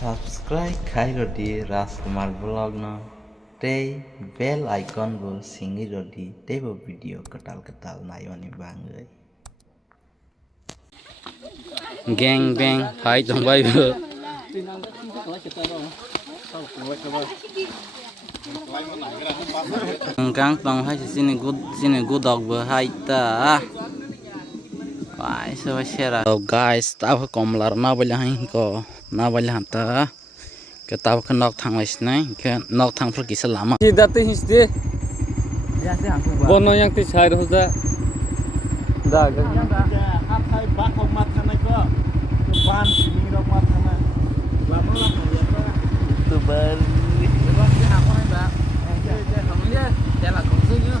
Subscribe khairodi Rajkumar vlog no tei bell icon bo singi rodi tebo video ketal nayoni bangai. Geng beng hai tong bai bu. Kang tong hai sini gudok bu hai ta. Wai so shera. So guys, tahu komlar na boleh hai ko na boleh hanta. Kita tahu nok thang lais nai, ke nok thang per kisah lama. Tidak tu hisde. Bono yang ti sai roja. Dah. Hai bak hok mata na ko ban ni rok mata na lama ya ba Tu baru ba ki ha ko ba je hom ye ya la kong su yo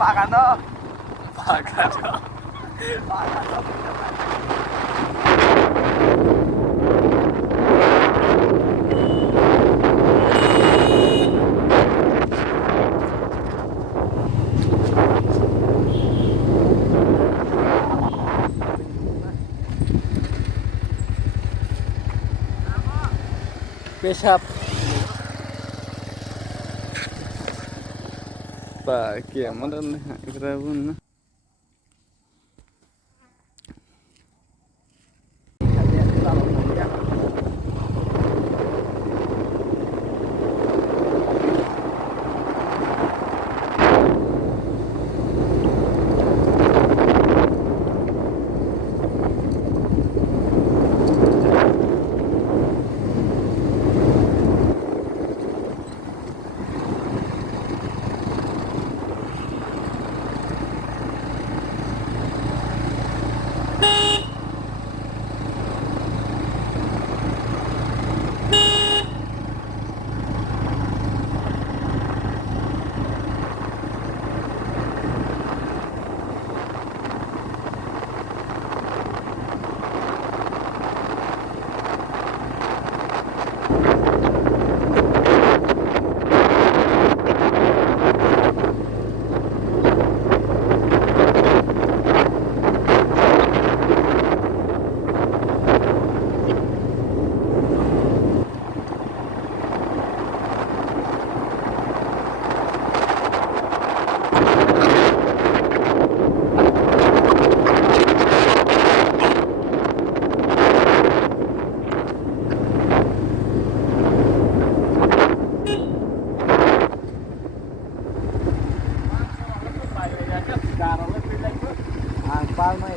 bagan no. Pesap. Pakai mana nih? Kerabun.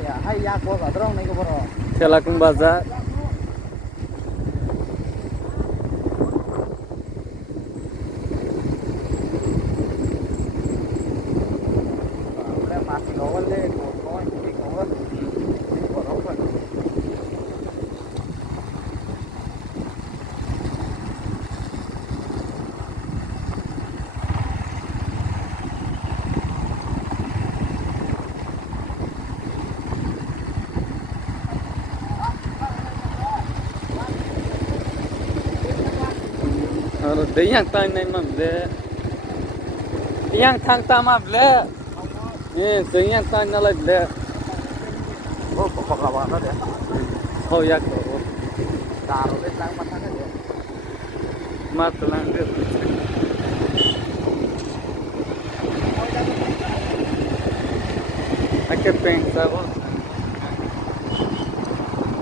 Ya, hai ya ko ga drong nei ko boro Selakung bazar. le mati ko le ko ni ko boro ko Đấy yang tay này mà lệ, yang thang ta mà lệ, đấy yang tay nó lại lệ, oh ko ka ba de thôi yak, taro le tang mata ka de mát lang được, cái peng sao,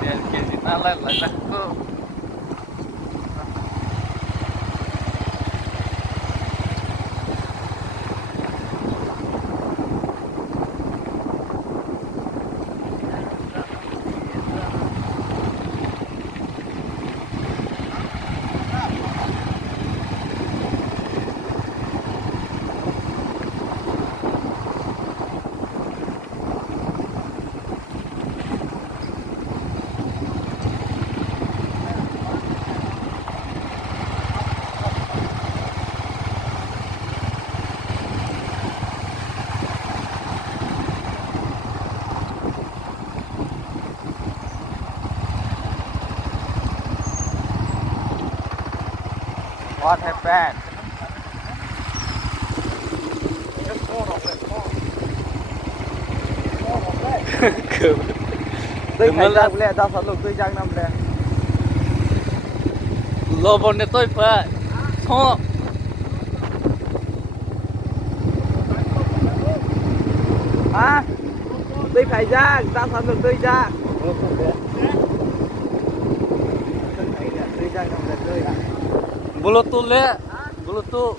để cái gì nó lại cô. What happened? tôi phải ra lẹ tao sợ lục tôi trang năm lẹ Lô bồn để tôi phải Thôi à tôi phải ra tao sợ lục tôi ra tôi trang năm lẹ tôi à Bluetooth le Bluetooth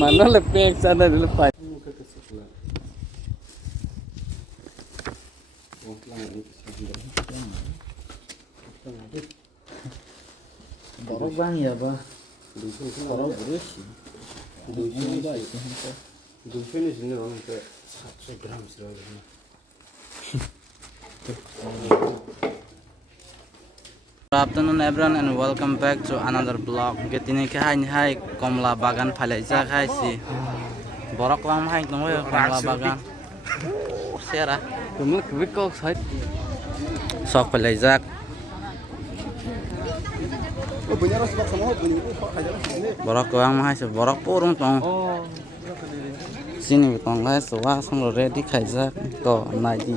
Mà nó là pen sao đây là phải Borok bang ya ba Borok beres Dusun is in the wrong 700 grams Good afternoon everyone and welcome back to another vlog. Getini ke hai komla bagan phalai jak hai si. Borok lang hai tong komla bagan. Sera. Tumuk wikok sai. Sok phalai jak. Borok lang hai se borok purung tong. Sini tong hai so wa song ready khai jak ko nai di.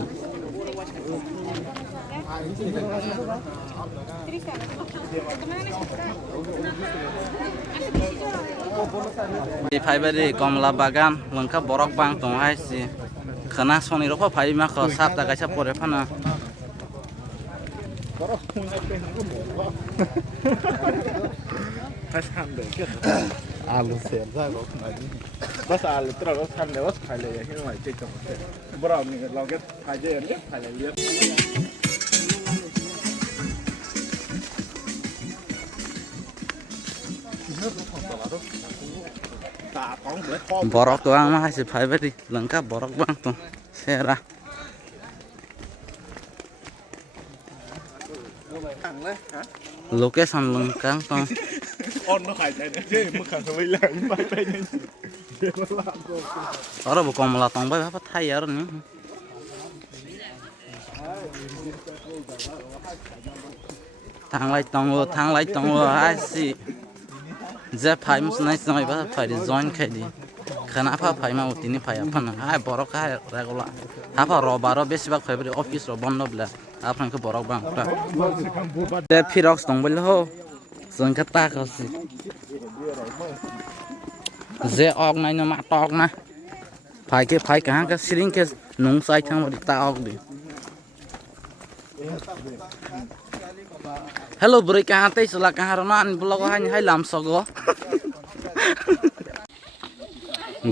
Di Faibari komla bagan lengkap borok bang tong hai si khana soni rokho phai ma kho sap ta kaisa pore phana alu sen ra có này bác alu tức là bác thằng này bác phải lấy cái ngoài chơi chồng thế bữa nào mình làm cái phải chơi nhất phải lấy liếc borok tuang ma hai si Faibari lengkap borok bang tong sera location lengkap tong on nó phải chạy chứ mức khẳng với lại bay bay nhanh ora bu komla tong bai apa thai ar ni thang lai tong hai si je phai mus nai noi ba phai di join khai di khana pha phai ma utini phai apana hai borok hai regular ha pha ro baro besibak phai bari office ro bondo bla apran ke borok bang pra de phirox tong bel ho zon ka ta ka si je ok nai no ma tok na phai ka ka siring ke nung sai thang bari ta ok di hello bro ka tai sala ka harna an blog hai lam sogo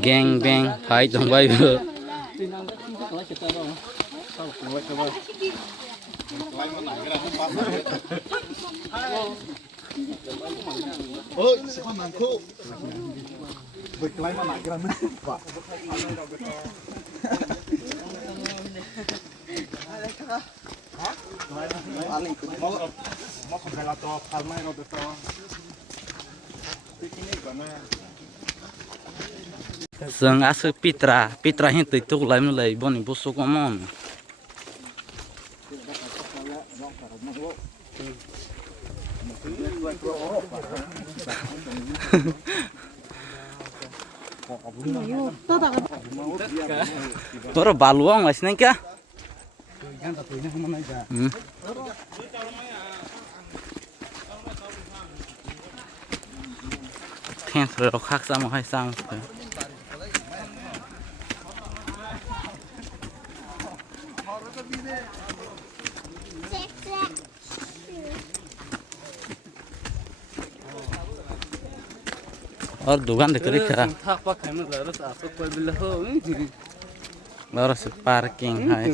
Gang bang phai tong bai bu. Oh, siapa nangku? Berkelahi mana kira nih, Pak? Mau kembali to, palmai ro to. Ini gana. Sang asu Pitra hin tu tu lai mu lai boni busu komon. Baru baluang lah sini kah? Khen rồi khác sama hay sang. और दुकान देख रही है और parking है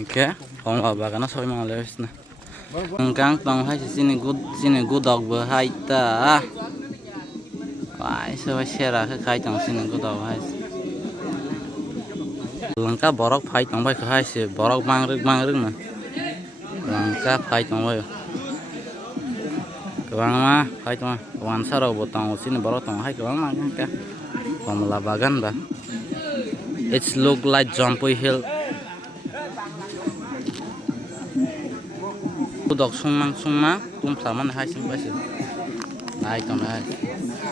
oke komla bagan soy mau lewis na engkang tong hai sini gudok bahai ta wah so share ke kai tong sini gudok hai lengkap borok phai tong bai khai se borok mangruk na lengkap phai tong bai kebang mah phai tong wan saro botong sini borok tong hai kebang mah ka komla bagan ba it's look like jumpy hill gudok sungmang tum saman hai sing bai se nai tong hai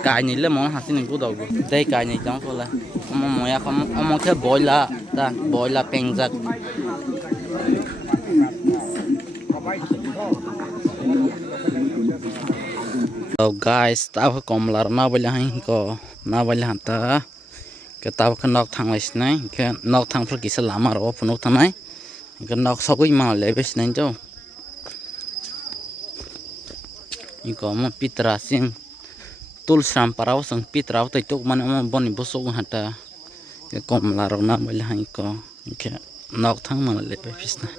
kai ni le mong ha sini gudok dei kai ni tong so la moya kom ke boila pengjak so guys tao komlar na boleh hain ko na boleh hanta ke tao ke nok thang lais nai ke nok thang per kisah lama ro punuk tanai ke nok sokui ma lebes nai jo iko mo Pitra sing tul sam parau sang Pitra tai tuk man mo boni bosok hanta ke komlar na boleh hain ko ke nok thang ma lebes na